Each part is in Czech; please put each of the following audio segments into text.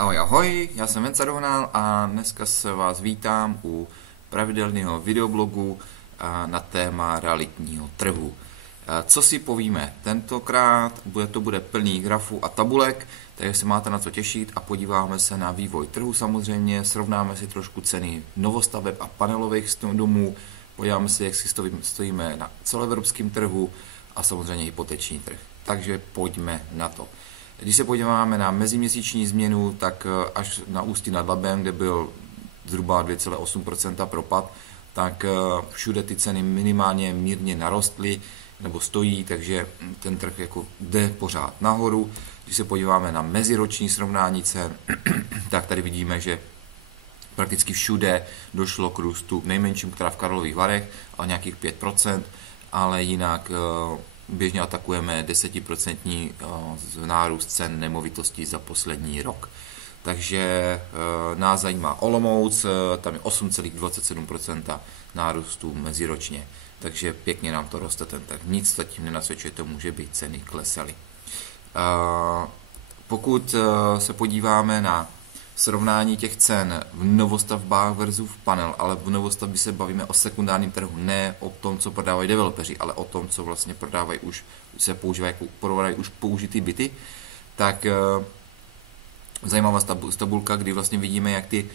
Ahoj, ahoj, já jsem Venca Dohnal a dneska se vás vítám u pravidelného videoblogu na téma realitního trhu. Co si povíme? Tentokrát bude plný grafů a tabulek, takže se máte na co těšit a podíváme se na vývoj trhu samozřejmě, srovnáme si trošku ceny novostaveb a panelových domů, podíváme se, jak si stojíme na celoevropském trhu a samozřejmě hypoteční trh. Takže pojďme na to. Když se podíváme na meziměsíční změnu, tak až na Ústí nad Labem, kde byl zhruba 2,8% propad, tak všude ty ceny minimálně mírně narostly nebo stojí, takže ten trh jako jde pořád nahoru. Když se podíváme na meziroční srovnání cen, tak tady vidíme, že prakticky všude došlo k růstu, nejmenším teda v Karlových Varech, ale nějakých 5%, ale jinak běžně atakujeme 10% nárůst cen nemovitostí za poslední rok. Takže nás zajímá Olomouc, tam je 8,27% nárůstu meziročně. Takže pěkně nám to roste ten trh. Nic zatím nenasvědčuje tomu, že by ceny klesaly. Pokud se podíváme na srovnání těch cen v novostavbách versus v panel, ale v novostavbě se bavíme o sekundárním trhu, ne o tom, co prodávají developeři, ale o tom, co vlastně prodávají už použitý byty, tak zajímavá tabulka, kdy vlastně vidíme, jak ty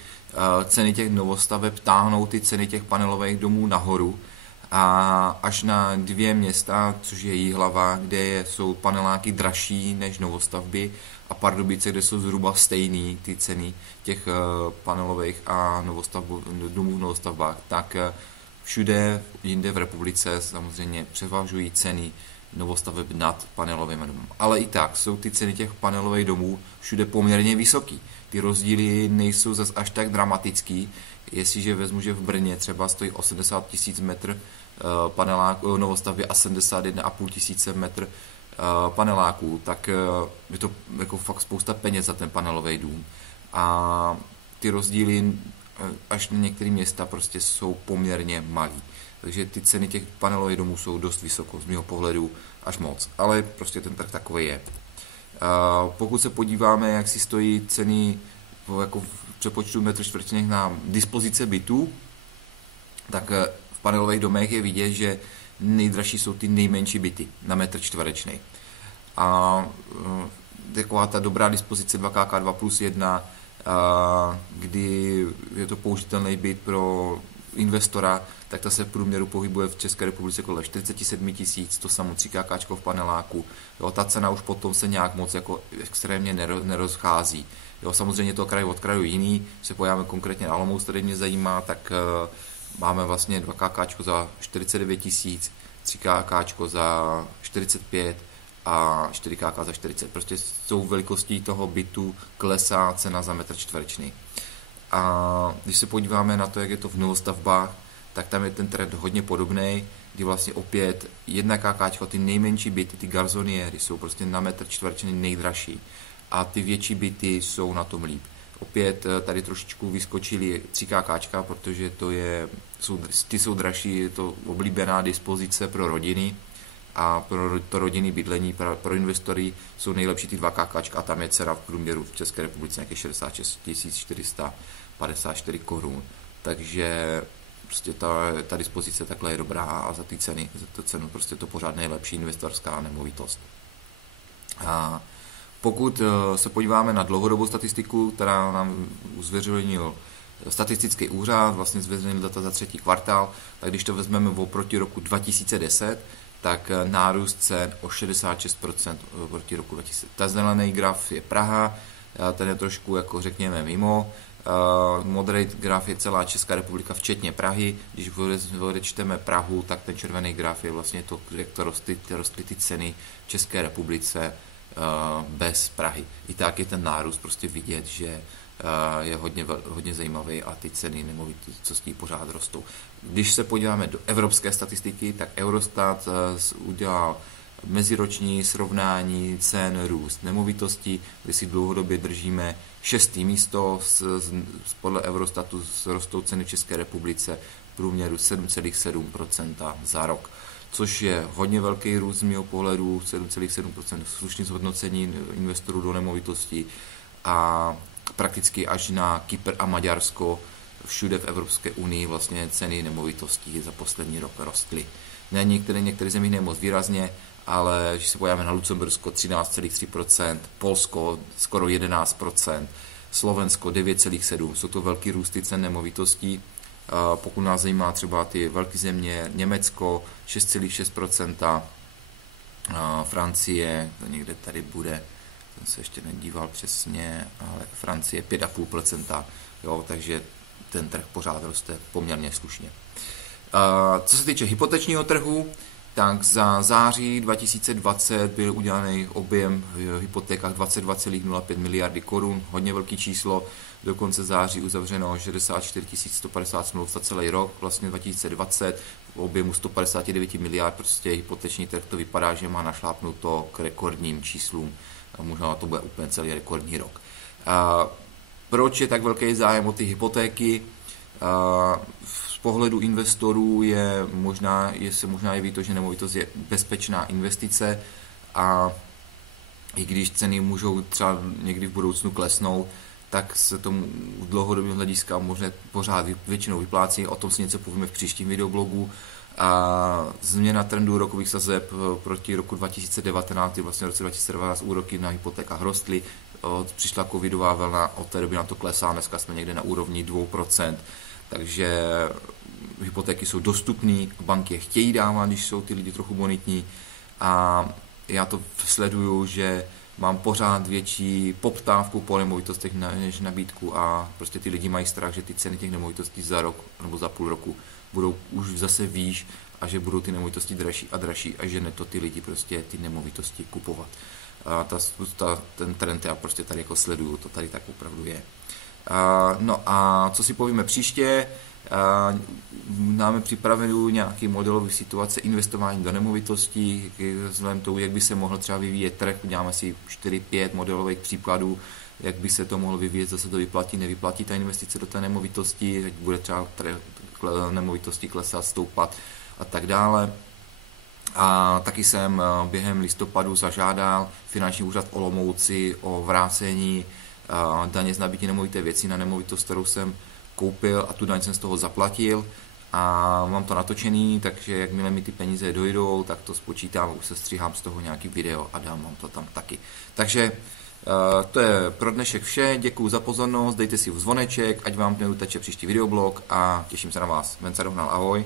ceny těch novostaveb táhnou ty ceny těch panelových domů nahoru a až na 2 města, což je Jihlava, kde jsou paneláky dražší než novostavby, a Pardubice, kde jsou zhruba stejný ty ceny těch panelových a domů v novostavbách, tak všude jinde v republice samozřejmě převažují ceny novostaveb nad panelovými domy. Ale i tak jsou ty ceny těch panelových domů všude poměrně vysoký. Ty rozdíly nejsou zas až tak dramatický. Jestliže vezmu, že v Brně třeba stojí 80 000 metr paneláků novostavby a 71 500 metr paneláků, tak je to jako fakt spousta peněz za ten panelový dům. A ty rozdíly až na některé města prostě jsou poměrně malý. Takže ty ceny těch panelových domů jsou dost vysoko, z mého pohledu až moc. Ale prostě ten trh takový je. Pokud se podíváme, jak si stojí ceny jako v přepočtu metr čtvrtečních na dispozice bytů, tak v panelových domech je vidět, že nejdražší jsou ty nejmenší byty na metr čtvereční. A taková ta dobrá dispozice 2KK 2+1, kdy je to použitelný byt pro investora, tak ta se v průměru pohybuje v České republice kolem 47 000, to samé 3KK v paneláku. Jo, ta cena už potom se nějak moc jako extrémně nerozchází. Jo, samozřejmě to kraj od kraju jiný, se podíváme konkrétně na Olomouc, který mě zajímá, tak máme vlastně 2KK za 49 000, 3KK za 45 a 4KK za 40. Prostě s tou velikostí toho bytu klesá cena za metr čtvereční. A když se podíváme na to, jak je to v novostavbách, tak tam je ten trend hodně podobný, kdy vlastně opět 1KK, ty nejmenší byty, ty garzoniéry, jsou prostě na metr čtvereční nejdražší a ty větší byty jsou na tom líp. Opět tady trošičku vyskočily 3KK, protože ty jsou dražší, je to oblíbená dispozice pro rodiny a pro to rodinné bydlení, pro investory jsou nejlepší ty 2KK a tam je cena v průměru v České republice nějaké 66 454 korun. Takže prostě ta dispozice takhle je dobrá a za tu cenu prostě to pořád nejlepší investorská nemovitost. A pokud se podíváme na dlouhodobou statistiku, která nám zveřejnil statistický úřad, vlastně zveřejnil data za 3. kvartál, tak když to vezmeme oproti roku 2010, tak nárůst cen o 66% proti roku 2000. Ta zelený graf je Praha, ten je trošku, jako řekněme, mimo. Modrý graf je celá Česká republika, včetně Prahy. Když odečteme Prahu, tak ten červený graf je vlastně to, jak to rostly ty ceny v České republice bez Prahy. I tak je ten nárůst prostě vidět, že je hodně zajímavý a ty ceny nemovitostí pořád rostou. Když se podíváme do evropské statistiky, tak Eurostat udělal meziroční srovnání cen růst nemovitostí, kde si dlouhodobě držíme 6. místo, podle Eurostatu rostou ceny v České republice v průměru 7,7% za rok, což je hodně velký růst z mého pohledu, 7,7%, slušný zhodnocení investorů do nemovitostí. A prakticky až na Kypr a Maďarsko, všude v Evropské unii vlastně ceny nemovitostí za poslední rok rostly. Ne, některé země nemoc výrazně, ale když se podíváme na Lucembursko 13,3%, Polsko skoro 11%, Slovensko 9,7%, jsou to velký růsty cen nemovitostí. Pokud nás zajímá třeba ty velké země, Německo 6,6%, Francie, to někde tady bude, jsem se ještě nedíval přesně, ale Francie 5,5%, jo, takže ten trh pořád roste poměrně slušně. Co se týče hypotečního trhu, tak za září 2020 byl udělaný objem v hypotékách 22,05 miliardy korun, hodně velký číslo, do konce září uzavřeno 64 150 smluv za celý rok, vlastně 2020, v objemu 159 miliard, prostě hypoteční trh to vypadá, že má našlápnuto k rekordním číslům, možná to bude úplně celý rekordní rok. Proč je tak velký zájem o ty hypotéky? Z pohledu investorů se možná jeví to, že nemovitost je bezpečná investice a i když ceny můžou třeba někdy v budoucnu klesnout, tak se tomu v dlouhodobém hlediska možná pořád většinou vyplácí. O tom si něco povíme v příštím videoblogu. A změna trendu rokových sazeb proti roku 2019, vlastně v roce 2019 úroky na hypotékách rostly, přišla covidová vlna, od té doby na to klesá, dneska jsme někde na úrovni 2%, takže hypotéky jsou dostupné, banky je chtějí dávat, když jsou ty lidi trochu bonitní a já to sleduju, že mám pořád větší poptávku po nemovitostech než nabídku a prostě ty lidi mají strach, že ty ceny těch nemovitostí za rok nebo za půl roku budou už zase výš a že budou ty nemovitosti dražší a dražší a že ne to ty lidi prostě ty nemovitosti kupovat. Ten trend já prostě tady jako sleduju, to tady tak opravdu je. No a co si povíme příště, máme připravenou nějaký modelový situace investování do nemovitostí, vzhledem tomu, jak by se mohl třeba vyvíjet trh, uděláme si 4-5 modelových příkladů, jak by se to mohlo vyvíjet, zase to vyplatí, nevyplatí ta investice do té nemovitosti, jak bude třeba nemovitosti klesat, stoupat a tak dále. A taky jsem během listopadu zažádal finanční úřad v Olomouci o vrácení daně z nabytí nemovité věci na nemovitost, kterou jsem koupil a tu daň jsem z toho zaplatil a mám to natočený, takže jakmile mi ty peníze dojdou, tak to spočítám, už se stříhám z toho nějaký video a dám vám to tam taky. Takže to je pro dnešek vše, děkuju za pozornost, dejte si zvoneček, ať vám neuteče příští videoblog a těším se na vás. Vence Dohnal, ahoj.